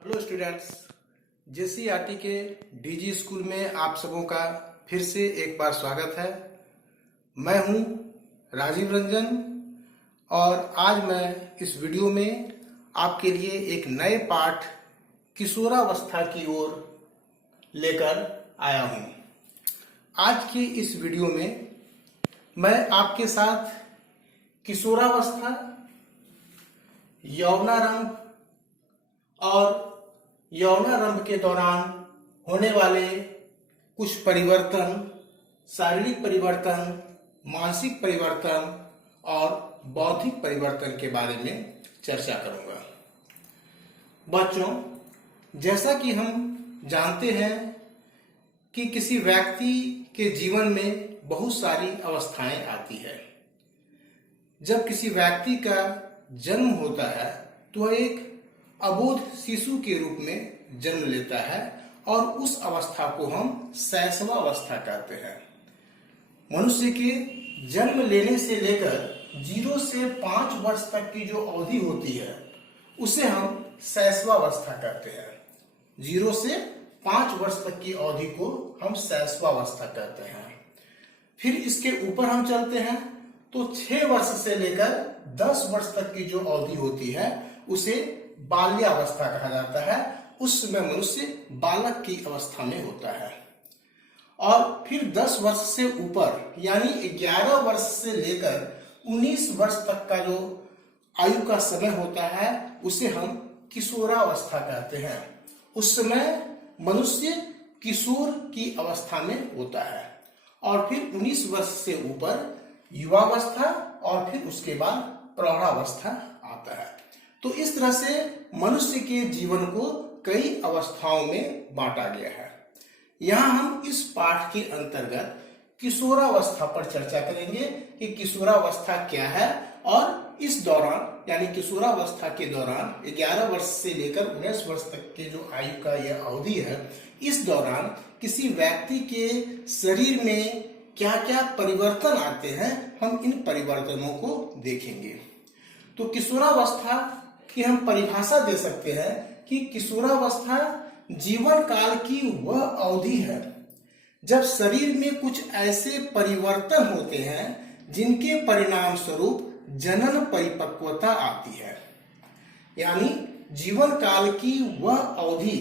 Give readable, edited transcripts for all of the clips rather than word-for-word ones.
Hello students, JCERT के DG school में आप सबों का फिर से एक बार स्वागत है। मैं हूं राजीव रंजन और आज मैं इस वीडियो में आपके लिए एक नए पाठ किशोरावस्था की ओर लेकर आया हूं। आज की इस वीडियो में मैं आपके साथ किशोरावस्था, यौवनारंभ और यौनारंभ के दौरान होने वाले कुछ परिवर्तन, शारीरिक परिवर्तन, मानसिक परिवर्तन और बौद्धिक परिवर्तन के बारे में चर्चा करूंगा। बच्चों, जैसा कि हम जानते हैं कि किसी व्यक्ति के जीवन में बहुत सारी अवस्थाएं आती है। जब किसी व्यक्ति का जन्म होता है तो वह एक अबोध शिशु के रूप में जन्म लेता है और उस अवस्था को हम शैशवावस्था कहते हैं। मनुष्य के जन्म लेने से लेकर 0 से 5 वर्ष तक की जो अवधि होती है उसे हम शैशवावस्था कहते हैं। 0 से 5 वर्ष तक की अवधि को हम शैशवावस्था कहते हैं। फिर इसके ऊपर हम चलते हैं तो 6 वर्ष से लेकर 10 वर्ष तक की जो अवधि होती है उसे बाल्यावस्था कहा जाता है। उस समय मनुष्य बालक की अवस्था में होता है। और फिर 10 वर्ष से ऊपर यानी 11 वर्ष से लेकर 19 वर्ष तक का जो आयु का समय होता है उसे हम किशोरावस्था कहते हैं। उस समय मनुष्य किशोर की अवस्था में होता है। और फिर 19 वर्ष से ऊपर युवावस्था और फिर उसके बाद प्रौढ़ावस्था आता है। तो इस तरह से मनुष्य के जीवन को कई अवस्थाओं में बांटा गया है। यहाँ हम इस पाठ के अंतर्गत किशोरावस्था पर चर्चा करेंगे कि किशोरावस्था क्या है और इस दौरान यानी किशोरावस्था के दौरान 11 वर्ष से लेकर 19 वर्ष तक के जो आयु का यह अवधि है, इस दौरान किसी व्यक्ति के शरीर में क्या क्या परिवर्तन आते हैं, हम इन परिवर्तनों को देखेंगे। तो किशोरावस्था की हम परिभाषा दे सकते हैं कि किशोरावस्था जीवन काल की वह अवधि है जब शरीर में कुछ ऐसे परिवर्तन होते हैं जिनके परिणाम स्वरूप जनन परिपक्वता आती है। यानी जीवन काल की वह अवधि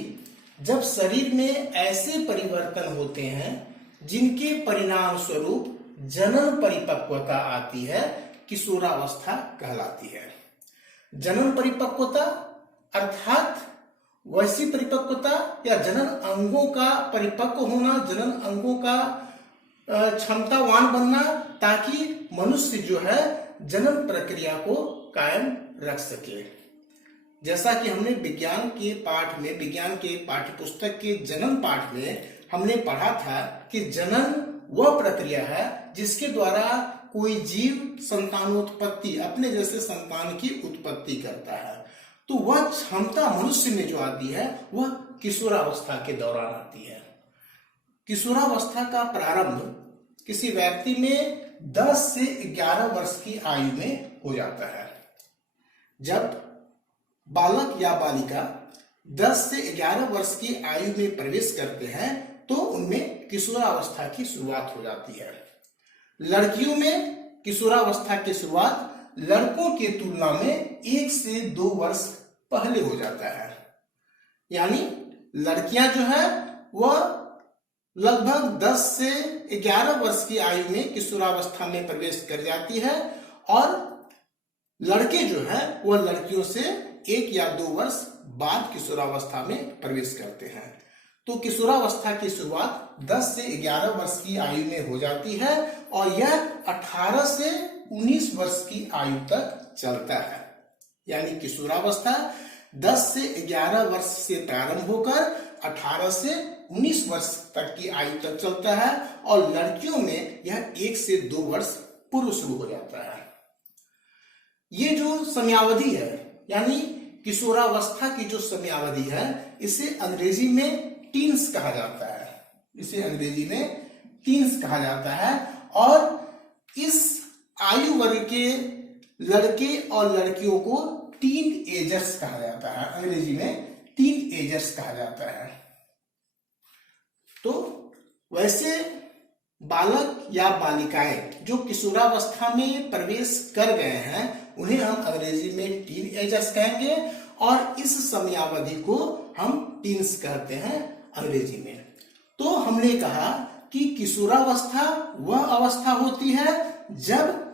जब शरीर में ऐसे परिवर्तन होते हैं जिनके परिणाम स्वरूप जनन परिपक्वता आती है, किशोरावस्था कहलाती है। जनन परिपक्वता अर्थात वैसी परिपक्वता या जनन अंगों का परिपक्व होना, जनन अंगों का क्षमतावान बनना, ताकि मनुष्य जो है जनन प्रक्रिया को कायम रख सके। जैसा कि हमने विज्ञान के पाठ में, विज्ञान के पाठ्यपुस्तक के जनन पाठ में हमने पढ़ा था कि जनन वह प्रक्रिया है जिसके द्वारा कोई जीव संतानोत्पत्ति, अपने जैसे संतान की उत्पत्ति करता है। तो वह क्षमता मनुष्य में जो आती है वह किशोरावस्था के दौरान आती है। किशोरावस्था का प्रारंभ किसी व्यक्ति में 10 से 11 वर्ष की आयु में हो जाता है। जब बालक या बालिका 10 से 11 वर्ष की आयु में प्रवेश करते हैं तो उनमें किशोरावस्था की शुरुआत हो जाती है। लड़कियों में किशोरावस्था की शुरुआत लड़कों की तुलना में 1 से 2 वर्ष पहले हो जाता है। यानी लड़कियां जो है वह लगभग 10 से 11 वर्ष की आयु में किशोरावस्था में प्रवेश कर जाती है और लड़के जो है वह लड़कियों से 1 या 2 वर्ष बाद किशोरावस्था में प्रवेश करते हैं। तो किशोरावस्था की शुरुआत 10 से 11 वर्ष की आयु में हो जाती है और यह 18 से 19 वर्ष की आयु तक चलता है। यानी किशोरावस्था 10 से 11 वर्ष से प्रारंभ होकर 18 से 19 वर्ष तक की आयु तक चलता है और लड़कियों में यह 1 से 2 वर्ष पूर्व शुरू हो जाता है। ये जो समयावधि है यानी किशोरावस्था की जो समयावधि है इसे अंग्रेजी में टीन्स कहा जाता है। इसे अंग्रेजी में टीन्स कहा जाता है और इस आयु वर्ग के लड़के और लड़कियों को टीन एजर्स कहा जाता है। अंग्रेजी में टीन एजर्स कहा जाता है। तो वैसे बालक या बालिकाएं जो किशोरावस्था में प्रवेश कर गए हैं उन्हें हम अंग्रेजी में टीन एजर्स कहेंगे और इस समयावधि को हम टीन्स कहते हैं अंग्रेजी में। तो हमने कहा कि किशोरावस्था वह अवस्था होती है जब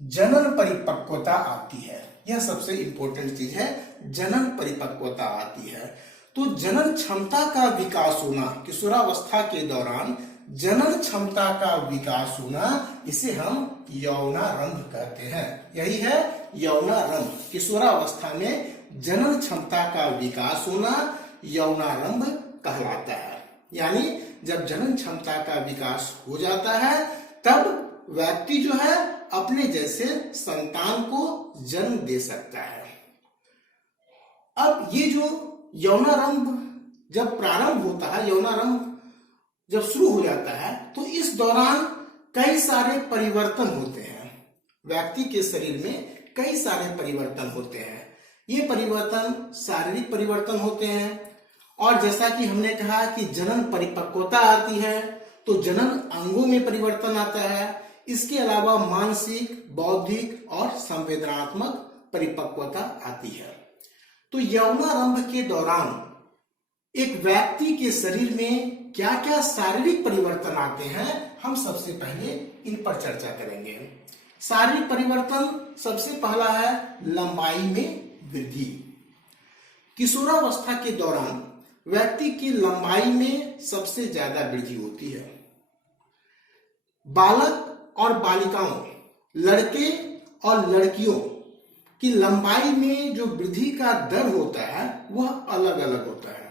जनन परिपक्वता आती है। यह सबसे इंपॉर्टेंट चीज है, जनन परिपक्वता आती है। तो जनन क्षमता का विकास होना, किशोरावस्था के दौरान जनन क्षमता का विकास होना, इसे हम यौनारंभ कहते हैं। यही है यौनारंभ। किशोरावस्था में जनन क्षमता का विकास होना यौनारंभ कहलाता है। यानी जब जनन क्षमता का विकास हो जाता है तब व्यक्ति जो है अपने जैसे संतान को जन्म दे सकता है। अब ये जो यौनारंभ जब प्रारंभ होता है, यौनारंभ जब शुरू हो जाता है, तो इस दौरान कई सारे परिवर्तन होते हैं। व्यक्ति के शरीर में कई सारे परिवर्तन होते हैं। ये परिवर्तन शारीरिक परिवर्तन होते हैं और जैसा कि हमने कहा कि जनन परिपक्वता आती है तो जनन अंगों में परिवर्तन आता है। इसके अलावा मानसिक, बौद्धिक और संवेदनात्मक परिपक्वता आती है। तो यौनारंभ के दौरान एक व्यक्ति के शरीर में क्या क्या शारीरिक परिवर्तन आते हैं, हम सबसे पहले इन पर चर्चा करेंगे। शारीरिक परिवर्तन सबसे पहला है लंबाई में वृद्धि। किशोरावस्था के दौरान व्यक्ति की लंबाई में सबसे ज्यादा वृद्धि होती है। बालक और बालिकाओं, लड़के और लड़कियों की लंबाई में जो वृद्धि का दर होता है वह अलग अलग होता है।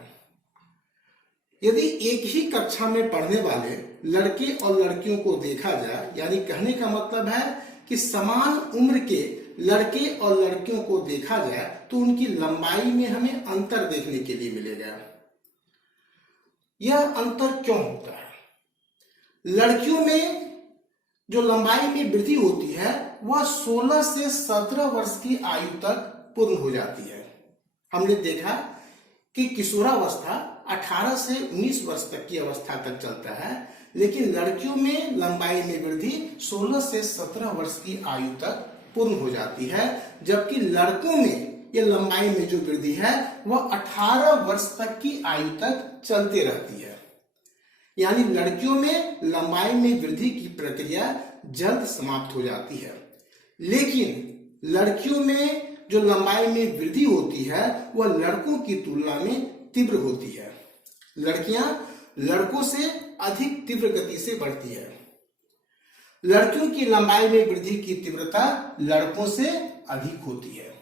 यदि एक ही कक्षा में पढ़ने वाले लड़के और लड़कियों को देखा जाए, यानी कहने का मतलब है कि समान उम्र के लड़के और लड़कियों को देखा जाए तो उनकी लंबाई में हमें अंतर देखने के लिए मिलेगा। यह अंतर क्यों होता है? लड़कियों में जो लंबाई में वृद्धि होती है वह 16 से 17 वर्ष की आयु तक पूर्ण हो जाती है। हमने देखा कि किशोरावस्था 18 से 19 वर्ष तक की अवस्था तक चलता है, लेकिन लड़कियों में लंबाई में वृद्धि 16 से 17 वर्ष की आयु तक पूर्ण हो जाती है, जबकि लड़कों में यह लंबाई में जो वृद्धि है वह 18 वर्ष तक की आयु तक चलते रहती है। यानी लड़कियों में लंबाई में वृद्धि की प्रक्रिया जल्द समाप्त हो जाती है, लेकिन लड़कियों में जो लंबाई में वृद्धि होती है वह लड़कों की तुलना में तीव्र होती है। लड़कियां लड़कों से अधिक तीव्र गति से बढ़ती है। लड़कियों की लंबाई में वृद्धि की तीव्रता लड़कों से अधिक होती है।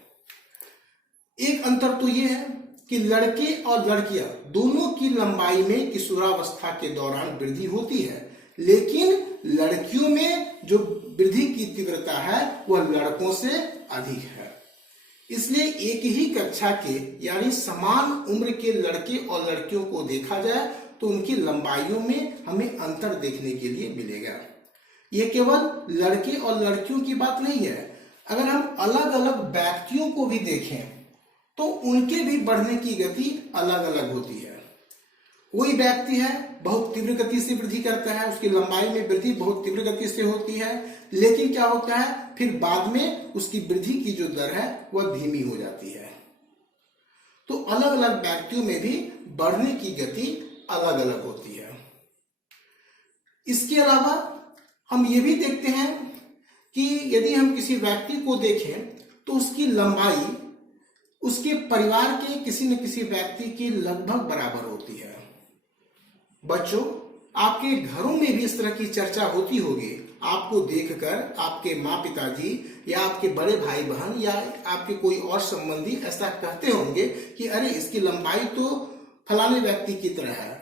एक अंतर तो यह है कि लड़के और लड़कियां दोनों की लंबाई में किशोरावस्था के दौरान वृद्धि होती है, लेकिन लड़कियों में जो वृद्धि की तीव्रता है वह लड़कों से अधिक है। इसलिए एक ही कक्षा के यानी समान उम्र के लड़के और लड़कियों को देखा जाए तो उनकी लंबाइयों में हमें अंतर देखने के लिए मिलेगा। यह केवल लड़के और लड़कियों की बात नहीं है। अगर हम अलग अलग व्यक्तियों को भी देखें तो उनके भी बढ़ने की गति अलग अलग होती है। कोई व्यक्ति है बहुत तीव्र गति से वृद्धि करता है, उसकी लंबाई में वृद्धि बहुत तीव्र गति से होती है, लेकिन क्या होता है फिर बाद में उसकी वृद्धि की जो दर है वह धीमी हो जाती है। तो अलग अलग व्यक्तियों में भी बढ़ने की गति अलग अलग होती है। इसके अलावा हम ये भी देखते हैं कि यदि हम किसी व्यक्ति को देखें तो उसकी लंबाई उसके परिवार के किसी न किसी व्यक्ति की लगभग बराबर होती है। बच्चों, आपके घरों में भी इस तरह की चर्चा होती होगी। आपको देखकर आपके माँ पिताजी या आपके बड़े भाई बहन या आपके कोई और संबंधी ऐसा कहते होंगे कि अरे इसकी लंबाई तो फलाने व्यक्ति की तरह है।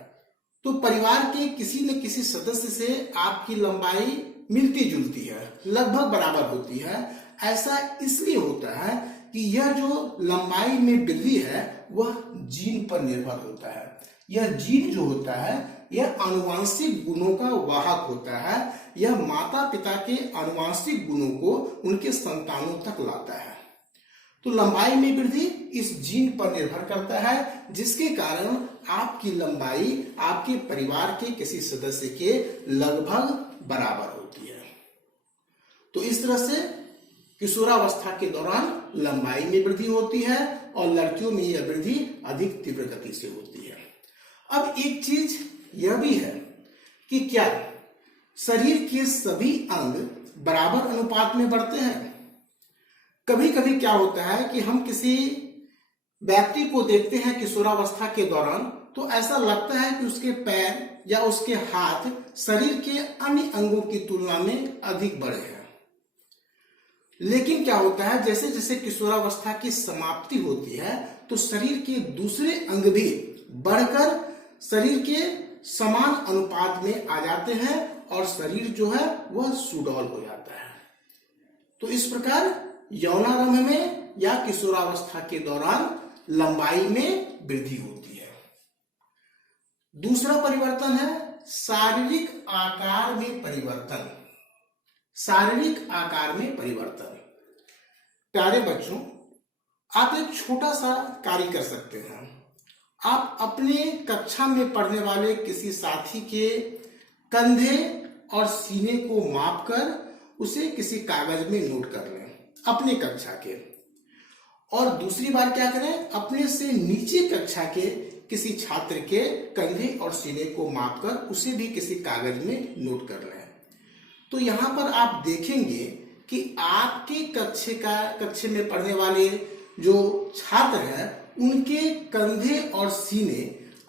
तो परिवार के किसी न किसी सदस्य से आपकी लंबाई मिलती जुलती है, लगभग बराबर होती है। ऐसा इसलिए होता है कि यह जो लंबाई में वृद्धि है वह जीन पर निर्भर होता है। यह जीन जो होता है यह आनुवांशिक गुणों का वाहक होता है। यह माता पिता के आनुवांशिक गुणों को उनके संतानों तक लाता है। तो लंबाई में वृद्धि इस जीन पर निर्भर करता है, जिसके कारण आपकी लंबाई आपके परिवार के किसी सदस्य के लगभग बराबर होती है। तो इस तरह से किशोरावस्था के दौरान लंबाई में वृद्धि होती है और लड़कियों में यह वृद्धि अधिक तीव्र गति से होती है। अब एक चीज यह भी है कि क्या शरीर के सभी अंग बराबर अनुपात में बढ़ते हैं? कभी कभी क्या होता है कि हम किसी व्यक्ति को देखते हैं किशोरावस्था के दौरान, तो ऐसा लगता है कि उसके पैर या उसके हाथ शरीर के अन्य अंगों की तुलना में अधिक बड़े हैं। लेकिन क्या होता है, जैसे जैसे किशोरावस्था की समाप्ति होती है तो शरीर के दूसरे अंग भी बढ़कर शरीर के समान अनुपात में आ जाते हैं और शरीर जो है वह सुडौल हो जाता है। तो इस प्रकार यौनारंभ में या किशोरावस्था के दौरान लंबाई में वृद्धि होती है। दूसरा परिवर्तन है शारीरिक आकार में परिवर्तन। शारीरिक आकार में परिवर्तन। प्यारे बच्चों, आप एक छोटा सा कार्य कर सकते हैं। आप अपने कक्षा में पढ़ने वाले किसी साथी के कंधे और सीने को मापकर उसे किसी कागज में नोट कर लें अपने कक्षा के। और दूसरी बार क्या करें, अपने से नीचे कक्षा के किसी छात्र के कंधे और सीने को मापकर उसे भी किसी कागज में नोट कर लें। तो यहाँ पर आप देखेंगे कि आपके कक्षे में पढ़ने वाले जो छात्र हैं उनके कंधे और सीने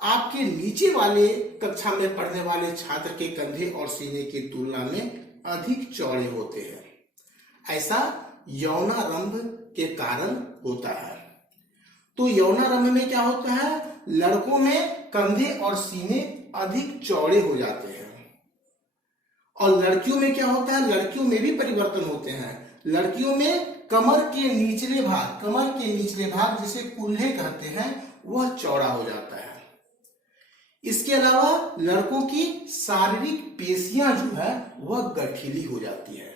आपके नीचे वाले कक्षा में पढ़ने वाले छात्र के कंधे और सीने की तुलना में अधिक चौड़े होते हैं। ऐसा यौनारंभ के कारण होता है। तो यौनारंभ में क्या होता है, लड़कों में कंधे और सीने अधिक चौड़े हो जाते हैं। और लड़कियों में क्या होता है, लड़कियों में भी परिवर्तन होते हैं। लड़कियों में कमर के निचले भाग जिसे कूल्हे कहते हैं वह चौड़ा हो जाता है। इसके अलावा लड़कों की शारीरिक पेशियां जो है वह गठीली हो जाती है।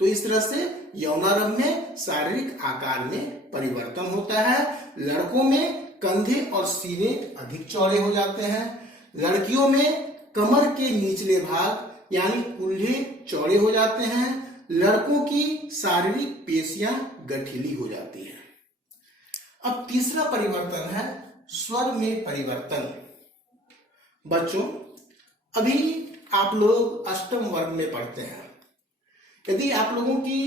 तो इस तरह से यौनारंभ में शारीरिक आकार में परिवर्तन होता है। लड़कों में कंधे और सीने अधिक चौड़े हो जाते हैं। लड़कियों में कमर के निचले भाग यानी कूल्हे चौड़े हो जाते हैं। लड़कों की शारीरिक पेशियां गठीली हो जाती है। अब तीसरा परिवर्तन है स्वर में परिवर्तन। बच्चों, अभी आप लोग अष्टम वर्ग में पढ़ते हैं। यदि आप लोगों की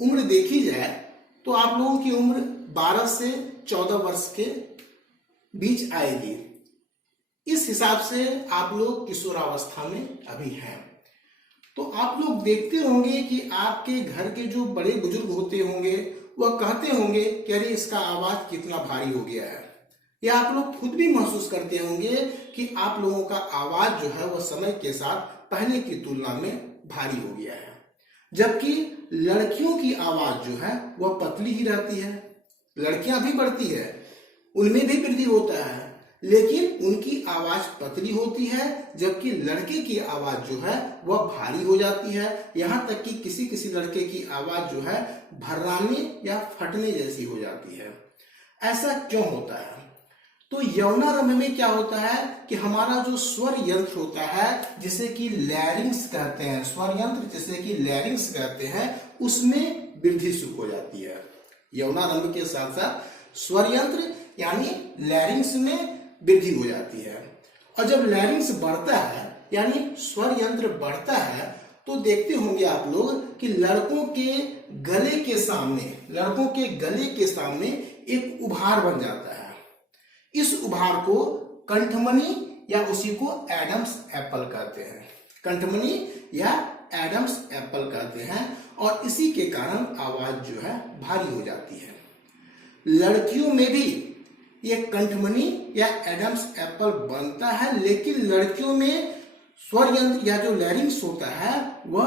उम्र देखी जाए तो आप लोगों की उम्र 12 से 14 वर्ष के बीच आएगी। इस हिसाब से आप लोग किशोरावस्था में अभी हैं। तो आप लोग देखते होंगे कि आपके घर के जो बड़े बुजुर्ग होते होंगे वह कहते होंगे कि अरे इसका आवाज कितना भारी हो गया है। या आप लोग खुद भी महसूस करते होंगे कि आप लोगों का आवाज जो है वह समय के साथ पहले की तुलना में भारी हो गया है। जबकि लड़कियों की आवाज जो है वह पतली ही रहती है। लड़कियां भी बढ़ती है, उनमें भी वृद्धि होता है, लेकिन उनकी आवाज पतली होती है, जबकि लड़के की आवाज जो है वह भारी हो जाती है। यहां तक कि किसी किसी लड़के की आवाज जो है भर्राने या फटने जैसी हो जाती है। ऐसा क्यों होता है? तो यौनारंभ में क्या होता है कि हमारा जो स्वर यंत्र होता है जिसे कि लैरिंक्स कहते हैं, स्वर यंत्र जिसे कि लैरिंक्स कहते हैं, उसमें वृद्धि शुरू हो जाती है। यौनारंभ के साथ साथ स्वर यंत्र यानी लैरिंक्स में वृद्धि हो जाती है। और जब लैरिंक्स बढ़ता है यानी स्वर यंत्र बढ़ता है तो देखते होंगे आप लोग कि लड़कों के गले के सामने एक उभार बन जाता है। इस उभार को कंठमणि या उसी को एडम्स एप्पल कहते हैं। कंठमणि या एडम्स एप्पल कहते हैं और इसी के कारण आवाज जो है भारी हो जाती है। लड़कियों में भी ये कंठमणि या एडम्स एप्पल बनता है, लेकिन लड़कियों में स्वर यंत्र या जो लैरिंक्स होता है वह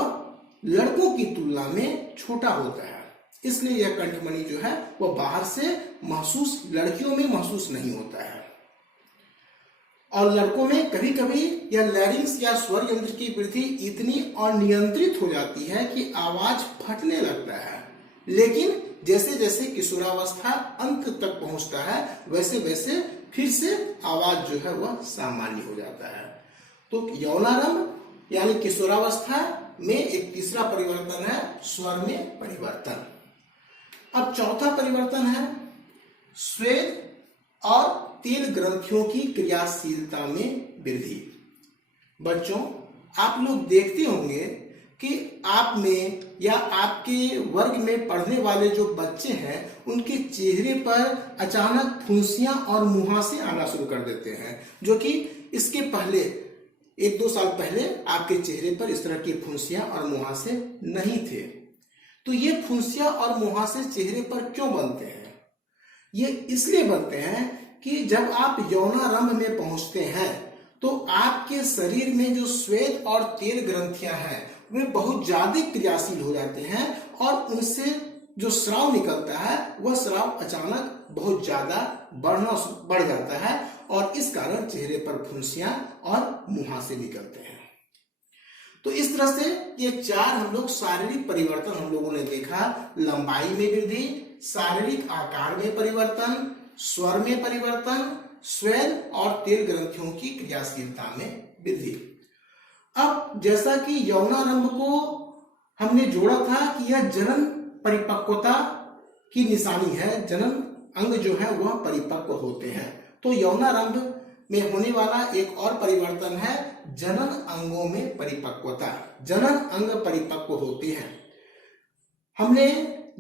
लड़कों की तुलना में छोटा होता है। इसलिए यह कंठमणि जो है वह बाहर से लड़कियों में महसूस नहीं होता है। और लड़कों में कभी कभी यह लैरिंक्स या स्वर यंत्र की वृद्धि इतनी अनियंत्रित हो जाती है कि आवाज फटने लगता है। लेकिन जैसे जैसे किशोरावस्था अंत तक पहुंचता है वैसे वैसे फिर से आवाज जो है वह सामान्य हो जाता है। तो यौनारंभ यानी किशोरावस्था में एक तीसरा परिवर्तन है स्वर में परिवर्तन। अब चौथा परिवर्तन है स्वेद और तेल ग्रंथियों की क्रियाशीलता में वृद्धि। बच्चों, आप लोग देखते होंगे कि आप में या आपके वर्ग में पढ़ने वाले जो बच्चे हैं उनके चेहरे पर अचानक फुंसियां और मुहासे आना शुरू कर देते हैं, जो कि इसके पहले 1-2 साल पहले आपके चेहरे पर इस तरह की फुंसियां और मुहासे नहीं थे। तो ये फुंसियां और मुहासे चेहरे पर क्यों बनते हैं? ये इसलिए बनते हैं कि जब आप यौनारंभ में पहुंचते हैं तो आपके शरीर में जो स्वेद और तेल ग्रंथियां हैं वे बहुत ज्यादा क्रियाशील हो जाते हैं और उनसे जो स्राव निकलता है वह स्राव अचानक बहुत ज्यादा बढ़ जाता है और इस कारण चेहरे पर फुंसियां और मुहासे निकलते हैं। तो इस तरह से ये 4 हम लोग शारीरिक परिवर्तन हम लोगों ने देखा। लंबाई में वृद्धि, शारीरिक आकार में परिवर्तन, स्वर में परिवर्तन, स्वेद और तेल ग्रंथियों की क्रियाशीलता में वृद्धि। अब जैसा कि यौनारंभ को हमने जोड़ा था कि यह जनन परिपक्वता की निशानी है, जनन अंग जो है वह परिपक्व होते हैं। तो यौनारंभ में होने वाला एक और परिवर्तन है जनन अंगों में परिपक्वता। जनन अंग परिपक्व होते हैं। हमने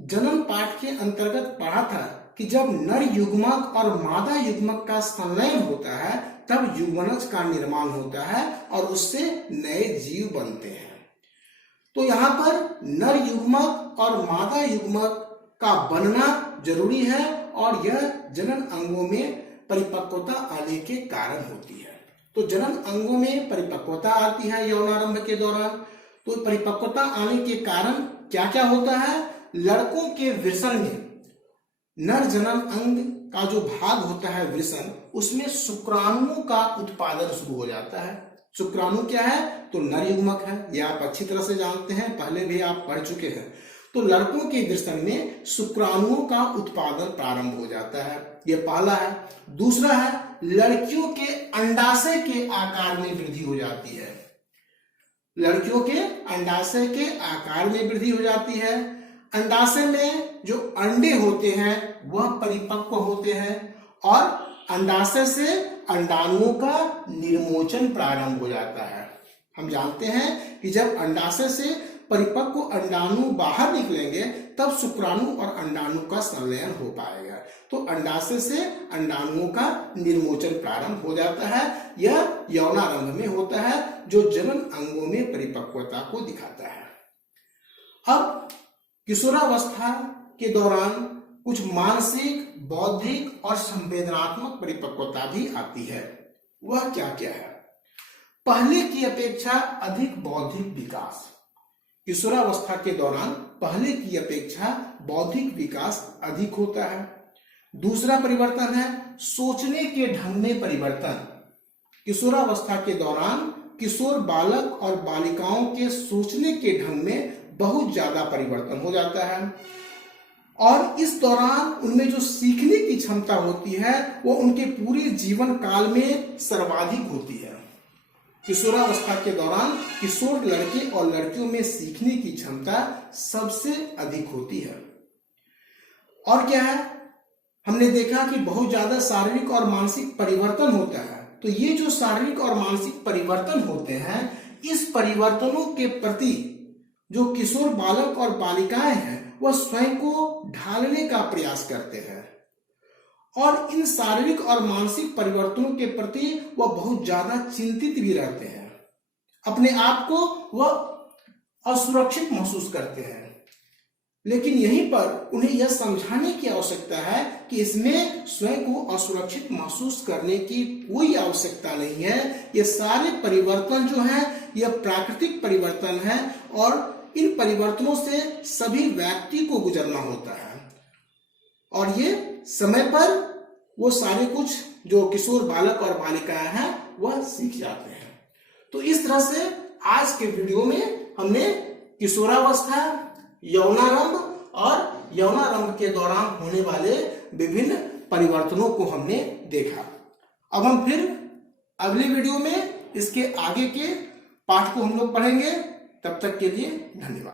जनन पाठ के अंतर्गत पढ़ा था कि जब नर युग्मक और मादा युग्मक का संलयन होता है तब युग्मनज का निर्माण होता है और उससे नए जीव बनते हैं। तो यहाँ पर नर युग्मक और मादा युग्मक का बनना जरूरी है और यह जनन अंगों में परिपक्वता आने के कारण होती है। तो जनन अंगों में परिपक्वता आती है यौनारंभ के दौरान। तो परिपक्वता आने के कारण क्या क्या होता है? लड़कों के वृषण में नर जनन अंग का जो भाग होता है वृषण, उसमें शुक्राणुओं का उत्पादन शुरू हो जाता है। शुक्राणु क्या है? तो नर युग्मक है, यह आप अच्छी तरह से जानते हैं, पहले भी आप पढ़ चुके हैं। तो लड़कों के वृषण में शुक्राणुओं का उत्पादन प्रारंभ हो जाता है, यह पहला है। दूसरा है लड़कियों के अंडाशय के आकार में वृद्धि हो जाती है। लड़कियों के अंडाशय के आकार में वृद्धि हो जाती है। अंडाशय में जो अंडे होते हैं वह परिपक्व होते हैं और अंडाशय से अंडाणुओं का निर्मोचन प्रारंभ हो जाता है। हम जानते हैं कि जब अंडाशय से परिपक्व अंडाणु बाहर निकलेंगे तब शुक्राणु और अंडाणु का संलयन हो पाएगा। तो अंडाशय से अंडाणुओं का निर्मोचन प्रारंभ हो जाता है। यह यौनारंभ में होता है जो जनन अंगों में परिपक्वता को दिखाता है। अब किशोरावस्था के दौरान कुछ मानसिक, बौद्धिक और संवेदनात्मक परिपक्वता भी आती है। वह क्या क्या है? पहले की अपेक्षा अधिक बौद्धिक विकास। किशोरावस्था के दौरान पहले की अपेक्षा बौद्धिक विकास अधिक होता है। दूसरा परिवर्तन है सोचने के ढंग में परिवर्तन। किशोरावस्था के दौरान किशोर बालक और बालिकाओं के सोचने के ढंग में बहुत ज्यादा परिवर्तन हो जाता है और इस दौरान उनमें जो सीखने की क्षमता होती है वो उनके पूरे जीवन काल में सर्वाधिक होती है। किशोरावस्था के दौरान किशोर लड़के और लड़कियों में सीखने की क्षमता सबसे अधिक होती है। और क्या है? हमने देखा कि बहुत ज्यादा शारीरिक और मानसिक परिवर्तन होता है। तो ये जो शारीरिक और मानसिक परिवर्तन होते हैं, इस परिवर्तनों के प्रति जो किशोर बालक और बालिकाएं हैं वह स्वयं को ढालने का प्रयास करते हैं और इन शारीरिक और मानसिक परिवर्तनों के प्रति वह बहुत ज्यादा चिंतित भी रहते हैं। अपने आप को वह असुरक्षित महसूस करते हैं। लेकिन यहीं पर उन्हें यह समझाने की आवश्यकता है कि इसमें स्वयं को असुरक्षित महसूस करने की कोई आवश्यकता नहीं है। ये सारे परिवर्तन जो हैं यह प्राकृतिक परिवर्तन है और इन परिवर्तनों से सभी व्यक्ति को गुजरना होता है और ये समय पर वो सारे कुछ जो किशोर बालक और बालिकाएं हैं वह सीख जाते हैं। तो इस तरह से आज के वीडियो में हमने किशोरावस्था, यौनारंभ और यौनारंभ के दौरान होने वाले विभिन्न परिवर्तनों को हमने देखा। अब हम फिर अगली वीडियो में इसके आगे के पाठ को हम लोग पढ़ेंगे। तब तक के लिए धन्यवाद।